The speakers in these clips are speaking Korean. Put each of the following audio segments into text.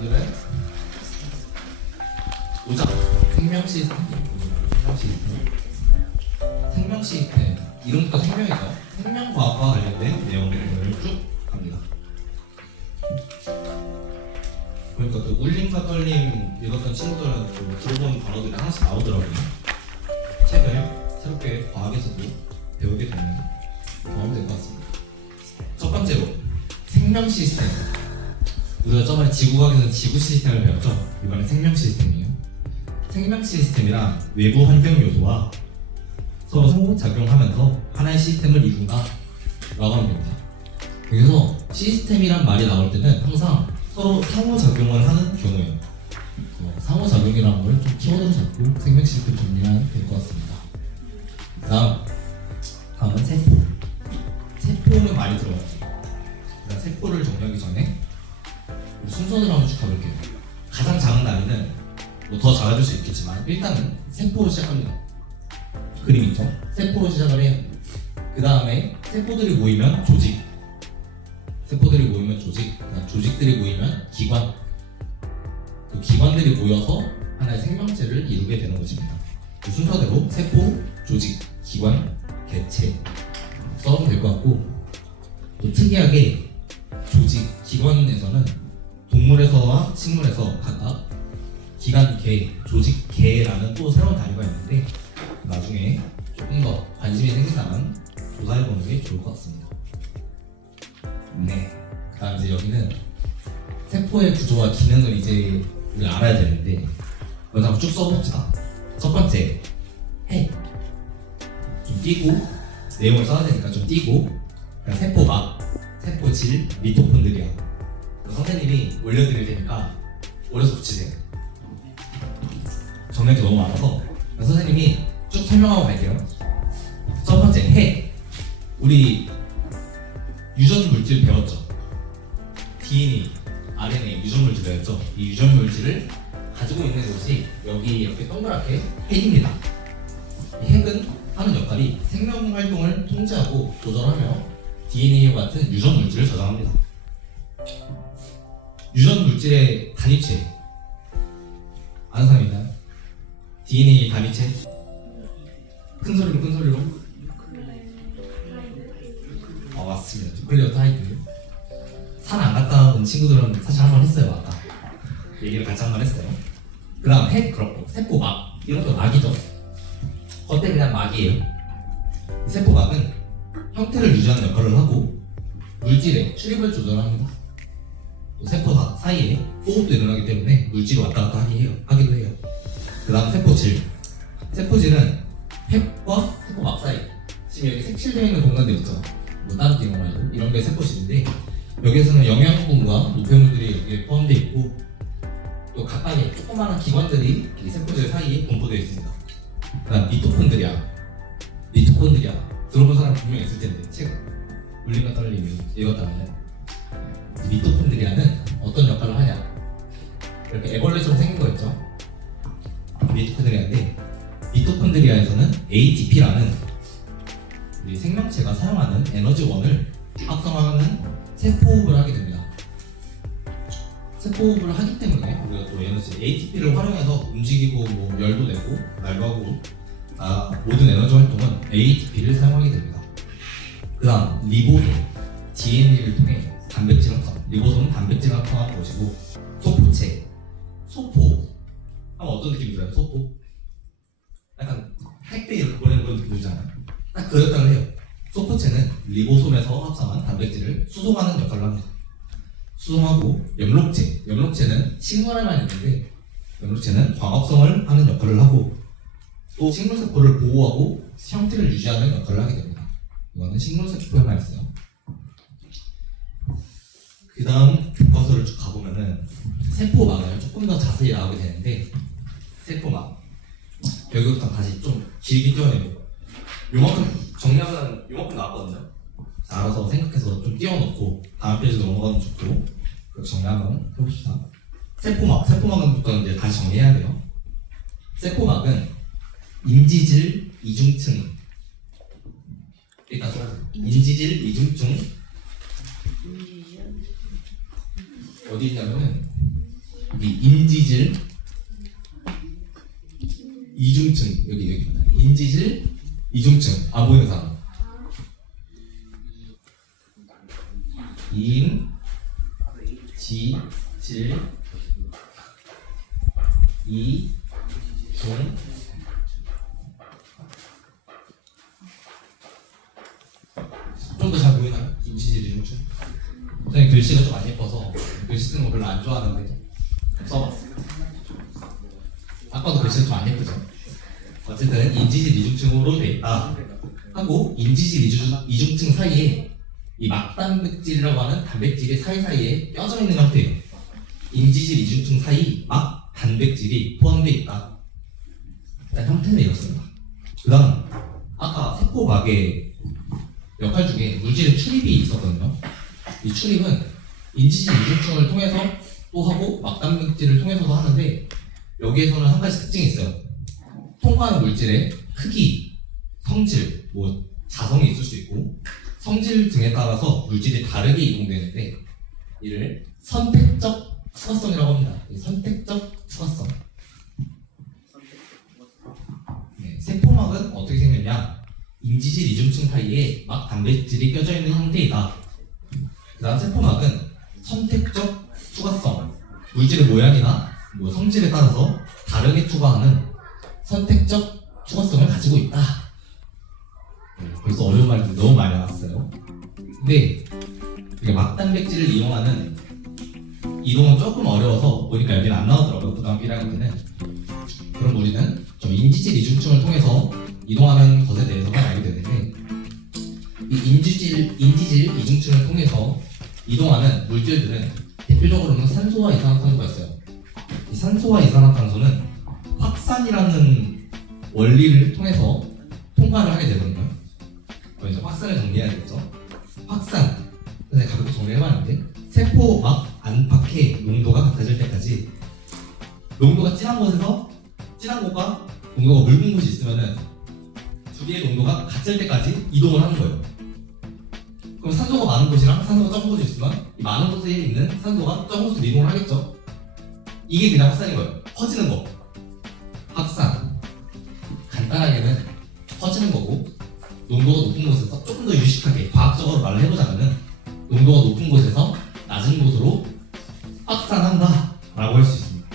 오늘은 보자 생명 시스템. 생명 시스템 이름부터 생명이죠. 생명과학과 관련된 내용을 오늘 쭉 갑니다. 그러니까 그 울림과 떨림 읽었던 친구들은 또 들어본 단어들이 하나씩 나오더라고요. 책을 새롭게 과학에서도 배우게 되는 경험이 될 것 같습니다. 첫 번째로 생명 시스템. 우리가 저번에 지구과학에서는 지구 시스템을 배웠죠. 이번엔 생명 시스템이에요. 생명 시스템이란 외부 환경 요소와 서로 상호작용하면서 하나의 시스템을 이룬다 라고 하면 됩니다. 여기서 시스템이란 말이 나올 때는 항상 서로 상호작용을 하는 경우예요. 상호작용이라는 걸 좀 키워드로 잡고 생명 시스템 정리하면 될 것 같습니다. 다음은 세포. 세포는 많이 들어봤죠. 세포를 정리하기 전에 순서대로 한번 쭉 가볼게요. 가장 작은 단위는 더 작아질 수 있겠지만 일단은 세포로 시작합니다. 그림 있죠? 세포로 시작을 해요. 그 다음에 세포들이 모이면 조직, 세포들이 모이면 조직, 조직들이 모이면 기관, 그 기관들이 모여서 하나의 생명체를 이루게 되는 것입니다. 그 순서대로 세포, 조직, 기관, 개체 써도 될 것 같고, 또 특이하게 조직, 기관에서는 동물에서와 식물에서 각각 기관 개, 조직 개라는 또 새로운 단위가 있는데 나중에 조금 더 관심이 생긴다면 조사해보는 게 좋을 것 같습니다. 네, 그 다음 이제 여기는 세포의 구조와 기능을 이제 우리가 알아야 되는데 먼저 한번 쭉 써봅시다. 첫 번째, 핵. 좀 띄고 내용을 써야 되니까 좀 띄고, 세포막, 세포질, 미토콘드리아. 선생님이 올려드릴 테니까 올려서 붙이세요. 정리할 게 너무 많아서 선생님이 쭉 설명하고 갈게요. 첫 번째, 핵. 우리 유전 물질 배웠죠? DNA, RNA, 유전 물질 배웠죠? 이 유전 물질을 가지고 있는 곳이 여기 이렇게 동그랗게 핵입니다. 이 핵은 하는 역할이 생명 활동을 통제하고 조절하며 DNA와 같은 유전 물질을 저장합니다. 유전 물질의 단위체 아는 사람 있나요? DNA 단위체? 큰 소리로 맞습니다. 뉴클리오타이드. 산 안 갔다 온 친구들은 사실 한 번 했어요. 아까 얘기를 같이 한 번 했어요. 그 다음 핵 그렇고 세포막, 이런 거 막이죠. 겉에 그냥 막이에요. 세포막은 형태를 유지하는 역할을 하고 물질의 출입을 조절합니다. 세포 사이에 호흡도 일어나기 때문에 물질이 왔다 갔다 하기도 해요. 그 다음 세포질. 세포질은 핵과 세포막 사이, 지금 여기 색칠되어 있는 공간들 있죠. 뭐 다른 기능 말고 이런 게 세포질인데, 여기에서는 영양분과 노폐물들이 여기에 포함되어 있고 또 각각의 조그마한 기관들이 이 세포질 사이에 분포되어 있습니다. 그 다음 미토콘드리아. 들어본 사람 분명히 있을 텐데 책 울림과 떨림이 읽었다면 미토콘드리아는 어떤 역할을 하냐, 이렇게 애벌레처럼 생긴 거 있죠. 미토콘드리아인데 미토콘드리아에서는 ATP라는 우리 생명체가 사용하는 에너지원을 합성하는 세포호흡을 하게 됩니다. 세포호흡을 하기 때문에 우리가 또 에너지 ATP를 활용해서 움직이고 뭐 열도 내고 말도 하고 모든 에너지 활동은 ATP를 사용하게 됩니다. 그 다음 리보솜. DNA를 통해 단백질 합성. 리보솜은 단백질 합성하는 것이고, 소포체. 소포 하면 어떤 느낌이 들어요? 소포? 약간 택배 이렇게 보내는 그런 느낌 들잖아요. 딱 그 역할을 해요. 소포체는 리보솜에서 합성한 단백질을 수송하는 역할을 합니다. 수송하고 영록체는 식물에만 있는데 영록체는 광합성을 하는 역할을 하고 또 식물세포를 보호하고 형태를 유지하는 역할을 하게 됩니다. 이거는 식물세포에만 있어요. 그 다음 교과서를 쭉 가보면은 세포막을 조금 더 자세히 나오게 되는데, 세포막 여기부터 다시 좀 길게 띄워내고 요만큼 정리하면 요만큼 나왔거든요. 알아서 생각해서 좀 띄워놓고 다음 페이지로 넘어가면 좋고, 그렇게 정리 한번 해봅시다. 세포막부터 이제 다시 정리해야 돼요. 세포막은 인지질 이중층, 일단 써주세요. 인지질 이중층 어디 있냐면은 이 인지질 이중증 여기 인지질 이중증 안 보이는 사람 인지질 이중 좀 더 잘 보이나요? 인지질 이중증? 저는 글씨가 좀 안 예뻐서 글씨 쓰는 거 별로 안 좋아하는데 써봤어요. 아까도 글씨가 좀 안 예쁘죠? 어쨌든 인지질 이중증으로 돼 있다 하고 인지질 이중증 사이에 이 막단백질이라고 하는 단백질이 사이사이에 껴져 있는 형태예요. 인지질 이중증 사이 막단백질이 포함되어 있다. 일단 형태는 이렇습니다. 그 다음 아까 세포막의 역할 중에 물질의 출입이 있었거든요. 이 출입은 인지질 이중증을 통해서 또 하고 막단백질을 통해서도 하는데 여기에서는 한 가지 특징이 있어요. 통과하는 물질의 크기, 성질, 자성이 있을 수 있고 성질 등에 따라서 물질이 다르게 이동되는데 이를 선택적 투과성이라고 합니다. 선택적 투과성. 네, 세포막은 어떻게 생겼냐? 인지질 이중층 사이에 막 단백질이 껴져 있는 형태이다. 그 다음 세포막은 선택적 투과성. 물질의 모양이나 성질에 따라서 다르게 투과하는 선택적 투과성을 가지고 있다. 벌써 어려운 말들이 너무 많이 나왔어요. 근데 막단백질을 이용하는 이동은 조금 어려워서 보니까 여기는 안 나오더라고요. 그 다음 1학년에는. 그럼 우리는 좀 인지질 이중증을 통해서 이동하는 것에 대해서만 알게 되는데 이 인지질 이중증을 통해서 이동하는 물질들은 대표적으로는 산소와 이산화탄소가 있어요. 이 산소와 이산화탄소는 확산이라는 원리를 통해서 통과를 하게 되거든요. 먼저 확산을 정리해야겠죠. 확산. 근데 가볍게 정리해봤는데 세포막 안팎의 농도가 같아질 때까지 농도가 진한 곳에서 진한 곳과 농도가 묽은 곳이 있으면은 두 개의 농도가 같을 때까지 이동을 하는 거예요. 그럼 산소가 많은 곳이랑 산소가 적은 곳이 있으면 이 많은 곳에 있는 산소가 적은 곳으로 이동을 하겠죠. 이게 그냥 확산인 거예요. 퍼지는 거. 확산. 간단하게는 퍼지는 거고 농도가 높은 곳에서 조금 더 유식하게 과학적으로 말을 해보자면은 농도가 높은 곳에서 낮은 곳으로 확산한다 라고 할 수 있습니다.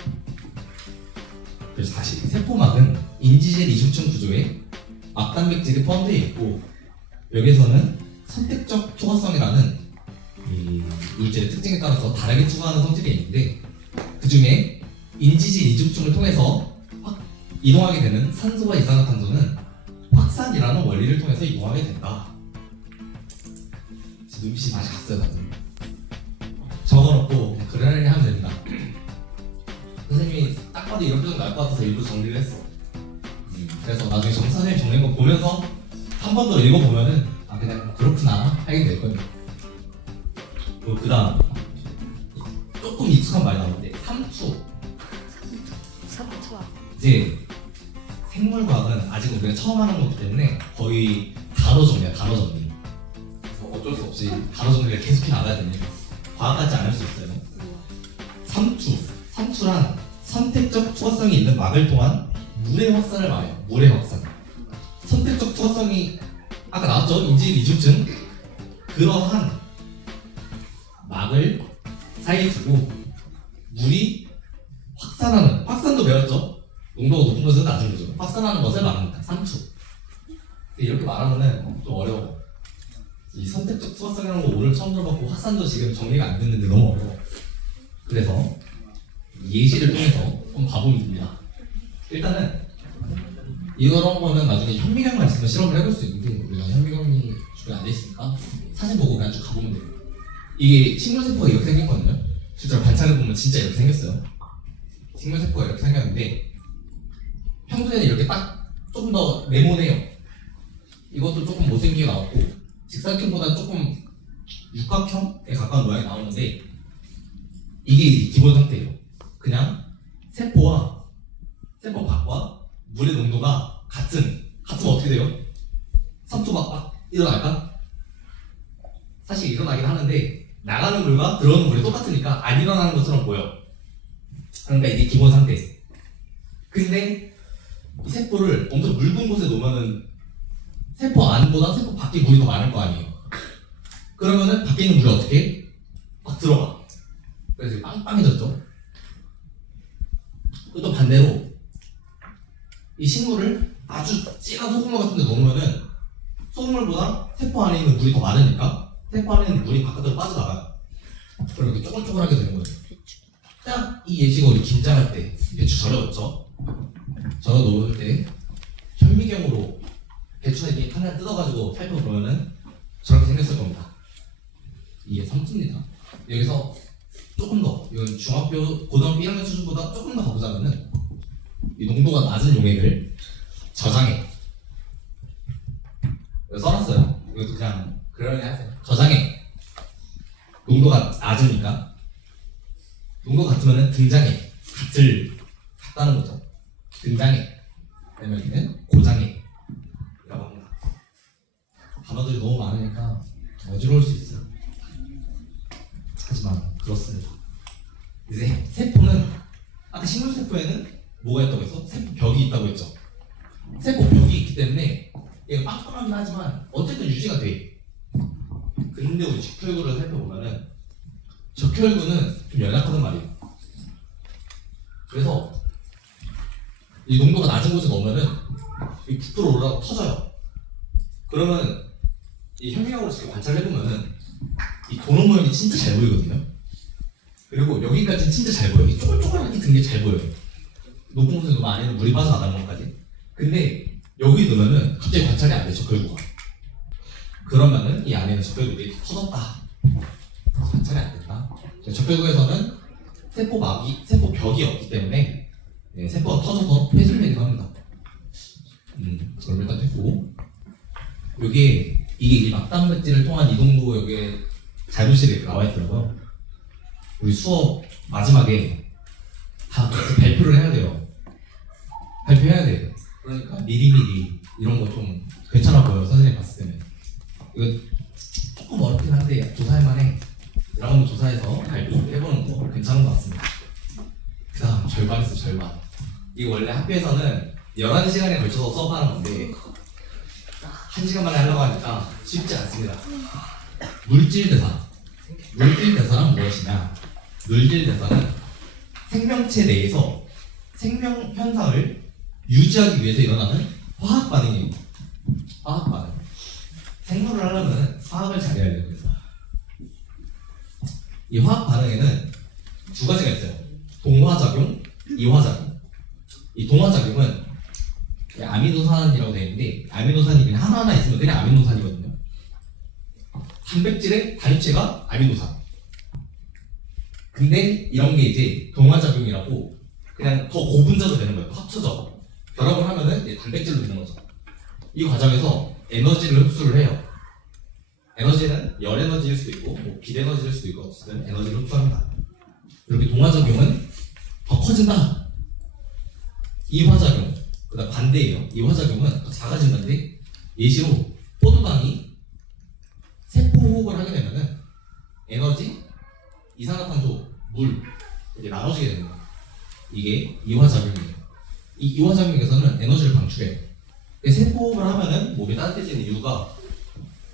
그래서 다시 세포막은 인지질 이중층 구조에 막단백질이 포함되어 있고 여기에서는 선택적 투과성이라는 이 물질의 특징에 따라서 다르게 투과하는 성질이 있는데 그 중에 인지질 이중층을 통해서 이동하게 되는 산소와 이산화탄소는 확산이라는 원리를 통해서 이동하게 된다. 눈빛이 많이 갔어요, 다들. 적어놓고 그러려니 하면 됩니다. 선생님이 딱 봐도 이런 표정 날 것 같아서 일부러 정리를 했어. 그래서 나중에 선생님이 정리한 거 보면서 한 번 더 읽어보면은 아 그냥 그렇구나 하게 될 거예요. 그 다음 조금 익숙한 말이 나오는데 삼투. 이제 생물과학은 아직 우리가 처음 하는 거기 때문에 거의 단어 정리야, 단어 정리. 어쩔 수 없이 단어 정리를 계속해 나가야 됩니다. 과학 같지 않을 수 있어요. 삼투란 선택적 투과성이 있는 막을 통한 물의 확산을 말해요. 물의 확산. 선택적 투과성이 아까 나왔죠? 인지질 이중증. 그러한 막을 사이에 두고 물이 확산하는, 확산도 배웠죠? 농도가 높은 곳에서 낮은 거죠. 확산하는 것을 말합니다. 삼투. 이렇게 말하면은 좀 어려워. 이 선택적 투과성이라는 거 오늘 처음 들어봤고 확산도 지금 정리가 안 됐는데 너무 어려워. 그래서 예시를 통해서 한번 봐보면 됩니다. 일단은 이런 거는 나중에 현미경만 있으면 실험을 해볼 수 있는데 우리가 현미경이 주변에 안 돼 있으니까 사진 보고 그냥 쭉 가보면 돼요. 이게 식물세포가 이렇게 생겼거든요. 실제로 관찰해보면 진짜 이렇게 생겼어요. 식물세포가 이렇게 생겼는데 평소에는 이렇게 딱 조금 더 네모네요. 이것도 조금 못생기게 나왔고 직사각형보다 조금 육각형에 가까운 모양이 나오는데 이게 기본 상태예요. 그냥 세포와 세포 밖과 물의 농도가 같으면 어떻게 돼요? 삼투가 막 일어날까? 사실 일어나긴 하는데 나가는 물과 들어오는 물이 똑같으니까 안 일어나는 것처럼 보여. 그러니까 이게 기본 상태. 근데 이 세포를 엄청 묽은 곳에 놓으면은 세포 안보다 세포 밖에 물이 더 많을 거 아니에요. 그러면은 밖에 있는 물이 어떻게 해? 막 들어가. 그래서 빵빵해졌죠. 또 반대로 이 식물을 아주 진한 소금물 같은 데 넣으면은 소금물보다 세포 안에 있는 물이 더 많으니까 세포 안에 있는 물이 바깥으로 빠져나가요. 그럼 이렇게 쪼글쪼글하게 되는 거예요. 딱 이 예시가 우리 김장할 때 배추 절여뒀죠. 절여 놓을 때 현미경으로 배추나 이렇게 하나 뜯어가지고 살펴보면은 저렇게 생겼을 겁니다. 이게 삼투입니다. 여기서 조금 더, 이건 중학교, 고등학교 1학년 수준보다 조금 더 가보자면은 이 농도가 낮은 용액을 저장해. 이거 써놨어요. 이것도 그냥 그러려니 하세요. 저장해. 농도가 낮으니까 농도 같으면은 등장해. 같다는 거죠. 등장해. 그다음에 여기는 고장해. 라고 합니다. 단어들이 너무 많으니까 어지러울 수 있어요. 하지만 그렇습니다. 이제 세포는 아까 식물 세포에는 뭐가 있다고 했어? 세포 벽이 있다고 했죠. 세포 벽이 있기 때문에 얘가 빵빵하긴 하지만 어쨌든 유지가 돼. 근데 우리 적혈구를 살펴보면은 적혈구는 좀 연약하단 말이에요. 그래서 이 농도가 낮은 곳에 넣으면은 이 부풀어 올라가고 터져요. 그러면 이 현미경으로 지금 관찰해보면은 이 도넛 모양이 진짜 잘 보이거든요. 그리고 여기까지는 진짜 잘 보여요. 이 쪼글쪼글하게 든 게 잘 보여요. 높은 곳에 놓으면 안에는 물이 빠져나가는 것까지. 근데 여기 넣으면은 갑자기 관찰이 안 돼, 적혈구가. 그러면은 이 안에는 적혈구들이 터졌다. 관찰이 안 된다. 적혈구에서는 세포 벽이 없기 때문에 세포가 터져서 폐쇄되기도 합니다. 그럼 일단 됐고, 이게 이 막단백질을 통한 이동도 여기에 자료실에 이렇게 나와 있더라고요. 우리 수업 마지막에 다 발표를 해야 돼요. 발표해야 돼요. 그러니까 미리미리 이런 거 좀 괜찮아 보여요. 선생님 봤을 때는. 이거 조금 어렵긴 한데 조사할 만해. 이런 거 조사해서 발표해보는 거 괜찮은 것 같습니다. 그 다음 절반 있어, 절반. 이거 원래 학교에서는 11시간에 걸쳐서 수업하는 건데 1시간 만에 하려고 하니까 쉽지 않습니다. 물질대사. 물질대사는 무엇이냐? 물질대사는 생명체 내에서 생명 현상을 유지하기 위해서 일어나는 화학 반응이에요. 화학 반응. 생물을 하려면 화학을 잘해야 돼요. 그래서 이 화학 반응에는 두 가지가 있어요. 동화작용, 이화작용. 이 동화작용은 아미노산이라고 되어 있는데 아미노산이 그냥 하나하나 있으면 그냥 아미노산이거든요. 단백질의 단위체가 아미노산. 근데 이런 게 이제 동화작용이라고 그냥 더 고분자도 되는 거예요. 합쳐져. 결합을 하면은 단백질로 되는 거죠. 이 과정에서 에너지를 흡수를 해요. 에너지는 열 에너지일 수도 있고 빛 에너지일 수도 있고 어쨌든 에너지를 흡수합니다. 이렇게 동화작용은 더 커진다. 이화작용, 그다음 반대예요. 이화작용은 더 작아진다는데 예시로 포도당이 세포 호흡을 하게 되면은 에너지, 이산화탄소, 물 이렇게 나눠지게 되는 거예요. 이게 이화작용이에요. 이 이화작용에서는 에너지를 방출해요. 세포 호흡을 하면은 몸이 따뜻해지는 이유가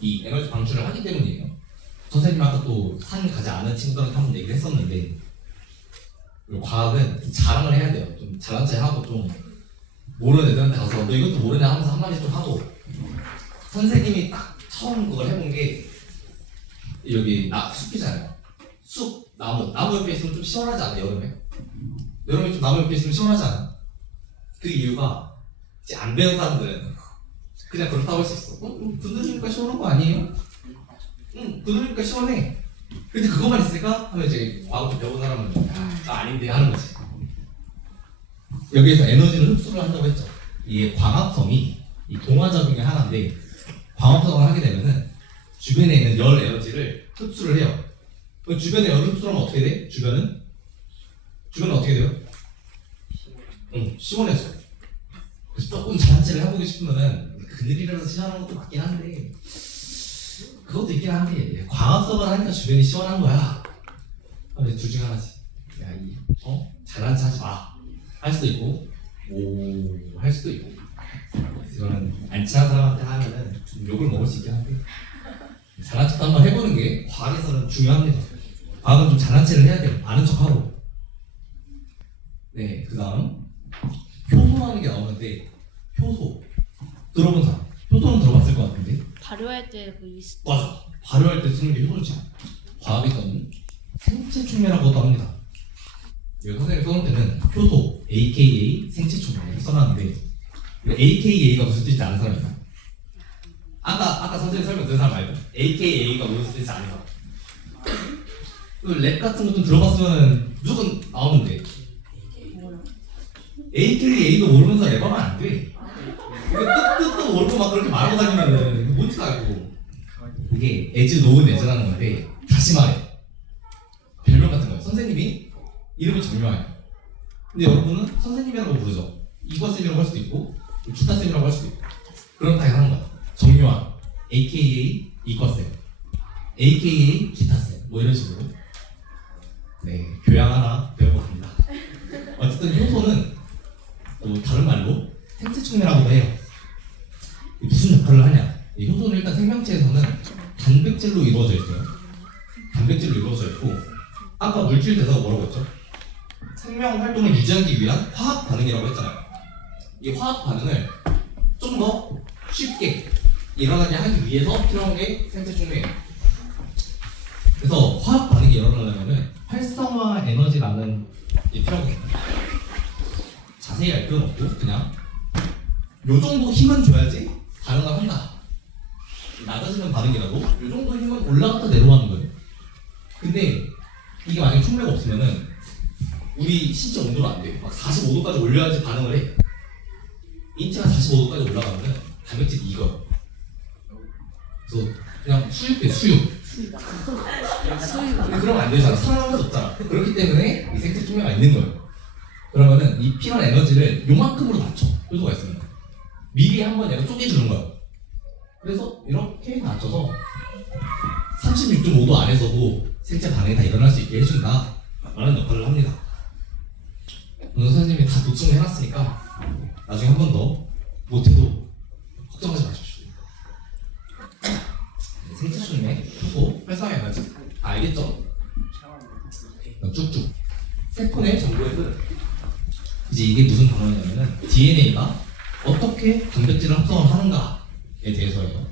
이 에너지 방출을 하기 때문이에요. 선생님 아까 또 산 가지 않은 친구들한테 한번 얘기를 했었는데 과학은 좀 자랑을 해야 돼요. 좀 잘난 체 하고 좀 모르는 애들한테 가서 너 이것도 모르냐 하면서 한마디 좀 하고 선생님이 딱 처음 그걸 해본 게 여기 숲이잖아요. 숲, 나무 옆에 있으면 좀 시원하지 않아요? 여름에 좀 나무 옆에 있으면 시원하지 않아요? 그 이유가 이제 안 배운 사람들은 그냥 그렇다고 할 수 있어. 그늘이니까 시원한 거 아니에요? 응, 그늘이니까 시원해. 근데 그것만 있을까? 하면 이제 과학 좀 배운 사람은 나 아닌데 하는 거지. 여기에서 에너지를 흡수를 한다고 했죠. 이게 광합성이 이 동화작용의 하나인데 광합성을 하게 되면은 주변에 있는 열 에너지를 흡수를 해요. 그 주변에 열을 흡수하면 어떻게 돼? 주변은 어떻게 돼요? 응, 시원해져요. 그래서 조금 자연체를 해보고 싶으면은 그늘이라서 시원한 것도 맞긴 한데 그것도 있긴 한데 광합성을 하니까 주변이 시원한 거야. 둘 중에 하나지. 야, 잘난 체 하지 마. 할 수도 있고, 오, 할 수도 있고. 이거는 안 친한 사람한테 하면은 좀 욕을 먹을 수 있긴 한데, 잘난 척도 한번 해보는 게 과학에서는 중요합니다. 과학은 좀 잘난 체를 해야 돼요. 아는 척하고. 네, 그 다음 효소라는 게 나오는데, 효소 들어본 사람? 효소는 들어봤을 것 같은데. 발효할 때 그 이스. 맞아. 발효할 때 쓰는 게 효소지. 과학에서는 생체 촉매라고도 합니다. 이거 선생님이 써놓을 때는 효소, AKA 생체 촉매 이렇게 써놨는데, AKA가 무슨 뜻인지 아는 사람 있나? 아까 선생님 설명 들은 사람 말고 AKA가 무슨 뜻인지 아는 사람. 랩 같은 거 좀 들어봤으면 무조건 나오는데, AKA도 모르면서 랩하면 안 돼. 뜻도 모르고 막 그렇게 말하고 다니면은 이거 뭔지 알고. 이게 에즈 노은 에즈라는 건데, 다시 말해 별명 같은 거예요. 선생님이 이름이 정묘해요. 근데 여러분은 선생님이라고 부르죠. 이과쌤이라고 할 수도 있고 기타쌤이라고 할 수도 있고, 그런 타입 하는 거야. 정묘한 AKA 이과쌤, AKA 기타쌤, 뭐 이런 식으로. 네, 교양 하나 배우고 갑니다. 어쨌든 효소는 또 다른 말로 생체촉매라고도 해요. 무슨 역할을 하냐? 이 효소는 일단 생명체에서는 단백질로 이루어져 있어요. 단백질로 이루어져 있고, 아까 물질 대사가 뭐라고 했죠? 생명 활동을 유지하기 위한 화학 반응이라고 했잖아요. 이 화학 반응을 좀 더 쉽게 일어나게 하기 위해서 필요한 게 생체촉매예요. 그래서 화학 반응이 일어나려면 활성화 에너지라는 게 필요하거든요. 자세히 알 필요는 없고 그냥 요 정도 힘은 줘야지 반응을 한다. 낮아지는 반응이라도 요 정도 힘은 올라갔다 내려가는 거예요. 근데 이게 만약에 촉매가 없으면은 우리 신체 온도가 안 돼요. 막 45도까지 올려야지 반응을 해. 인체가 45도까지 올라가면은 단백질이 익어요. 그래서 그냥 수육돼, 수육. 그러면 안 되잖아. 살아남을 수 없잖아. 그렇기 때문에 이 생체 촉매가 있는 거예요. 그러면은 이 필요한 에너지를 요만큼으로 낮춰. 효소가 있으면 미리 한번 얘가 쪼개주는 거예요. 그래서 이렇게 낮춰서 36.5도 안에서도 생체 반응이 다 일어날 수 있게 해준다 라는 역할을 합니다. 오늘 선생님이 다 도청을 해놨으니까 나중에 한 번 더 못해도 걱정하지 마십시오. 생체 촉매, 효소, 활성화 에너지 알겠죠? 쭉쭉 세포 내 정보의 흐름. 이제 이게 무슨 단어냐면은 DNA가 어떻게 단백질을 합성을 하는가에 대해서예요.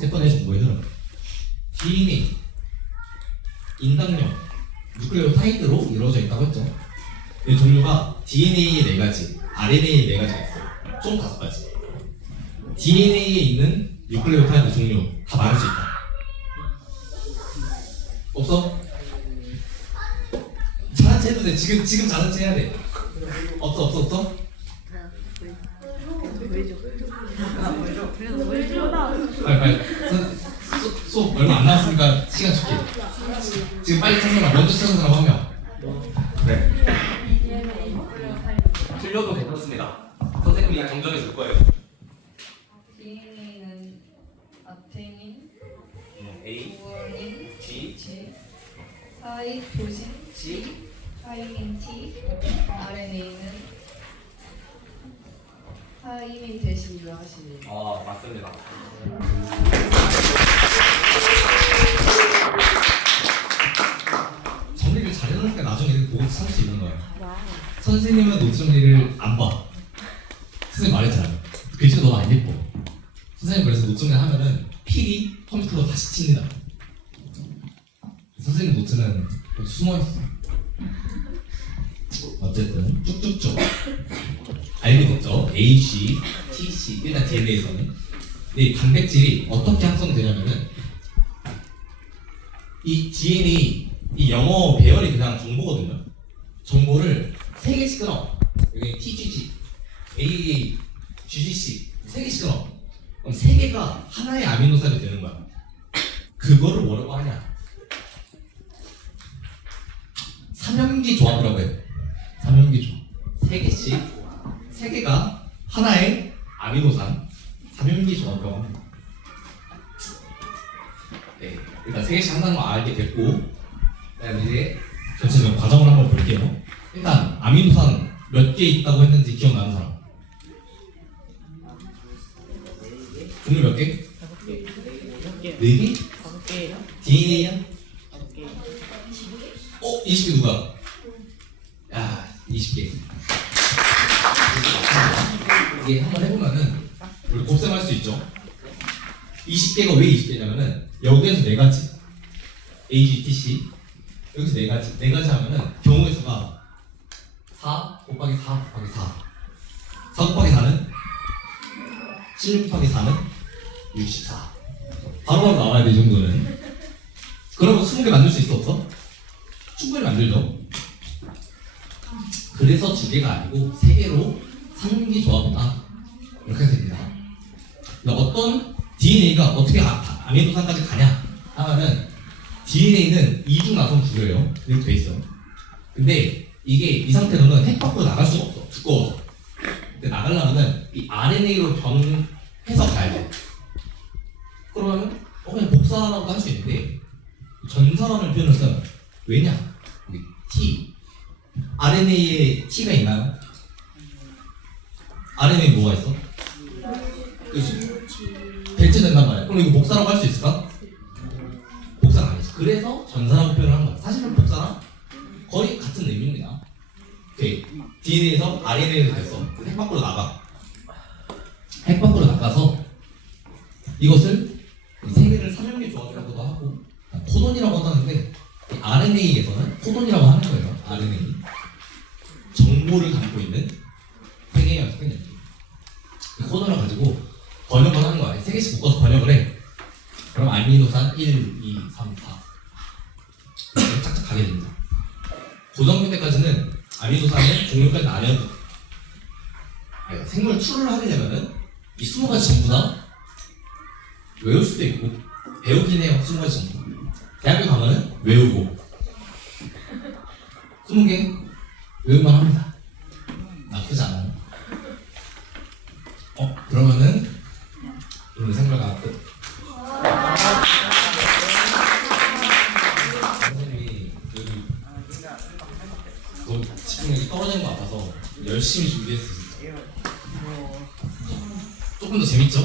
세포 내 정보의 흐름. DNA, 인당령, 뉴클레오타이드로 이루어져 있다고 했죠. 이 종류가 DNA의 4가지, RNA의 4가지가 있어요. 총 5가지. DNA에 있는 뉴클레오타이드 종류 다 말할 수 있다. 없어? 잘한체 해도 돼. 지금 잘한체 해야 돼. 없어? 빨리. 수업 얼마 안 남았으니까 시간 줄게. 지금 빨리 찾는 사람, 먼저 찾는 사람 한 명. 그래. 틀려도 괜찮습니다. 선생님이 그냥 정정해 줄 거예요. DNA는 아테닌, A, 구아닌, G, 사이토신, C, 타이민 T, RNA는 타이민 대신 유아실. 맞습니다. 정리를 잘 해놓으니까 나중에 애들 보고 살 수 있는 거야. 선생님은 노트 정리를 안 봐. 선생님 말했잖아요. 글씨가 너무 안 예뻐. 선생님 그래서 노트 정리 하면은 필히 컴퓨터로 다시 칩니다. 선생님 노트는 숨어있어. 어쨌든 쭉쭉쭉 알게 됐죠? A, G, T, C 일단 DNA에서는 이 단백질이 어떻게 합성되냐면은 이 DNA 이 영어 배열이 그냥 정보거든요. 정보를 3개씩 끊어. 여기 TGG, AA, GGC 3개씩 끊어. 그럼 3개가 하나의 아미노산이 되는 거야. 그거를 뭐라고 하냐? 삼염기 조합이라고 해요. 삼염기 조합. 3개가 하나의 아미노산 삼염기 조합이라고 합니다. 네, 일단 3개씩 한다는 거 알게 됐고, 그다음에 이제 전체적인 과정을 한번 볼게요. 일단 아미노산 몇 개 있다고 했는지 기억나는 사람? 종류 몇 개? 4개? DNA야? 20개 누가? 야, 20개. 이게 한번 해보면은 우리 곱셈할 수 있죠. 20개가 왜 20개냐면은 여기에서 4가지 AGTC 여기서 4가지 4가지 하면은 경우의 수가 4 곱하기 4 곱하기 4 4 곱하기 4는 16 곱하기 4는 64 바로바로 나와야 돼 이 정도는. 그러면 20개 만들 수 있어 없어? 충분히 만들죠. 그래서 2개가 아니고 3개로 상기 조합이다 이렇게 됩니다. 어떤 DNA가 어떻게 아미노산까지 가냐 하면은 DNA는 이중나선 구조예요. 이렇게 돼 있어. 근데 이게 이 상태로는 핵 밖으로 나갈 수가 없어. 두꺼워서. 근데 나가려면은 이 RNA로 변해서 가야 돼. 그러면 그냥 복사라고도 할 수 있는데 전사라는 표현을 써요. 왜냐? 여기 T RNA에 T가 있나요? RNA에 뭐가 있어? 그치? 대체된단 말이야. 그럼 이거 복사라고 할 수 있을까? 복사는 아니지. 그래서 전사라고 표현을 한 거야. 사실은 복사랑 거의 같은 의미입니다. 오케이. DNA에서 RNA로 됐어. 핵 밖으로 나가. 핵 밖으로 나가서 이것을 세 개를 삼형계 조합이라고도 하고 코돈이라고 하는데 RNA에서는 코돈이라고 하는 거예요. RNA 정보를 담고 있는 세 개의 연속된 연기. 코돈을 가지고 번역을 하는 거야. 세 개씩 묶어서 번역을 해. 그럼 아미노산 1, 2, 3, 4 이렇게 짝짝 가게 됩니다. 고등학교 때까지는 아미노산의 종류까지 나뉘어도 생물 추를 하게 되면은 이 20가지 전부 다 외울 수도 있고 배우긴 해요. 20가지 전부 다. 대학교 가면은 외우고 20개 외우만 합니다. 나쁘지 않아요. 그러면은 오늘 생물과학 끝. 선생님이 너무 집중력이 떨어지는 것 같아서 열심히 준비했어요. 진짜. 조금 더 재밌죠?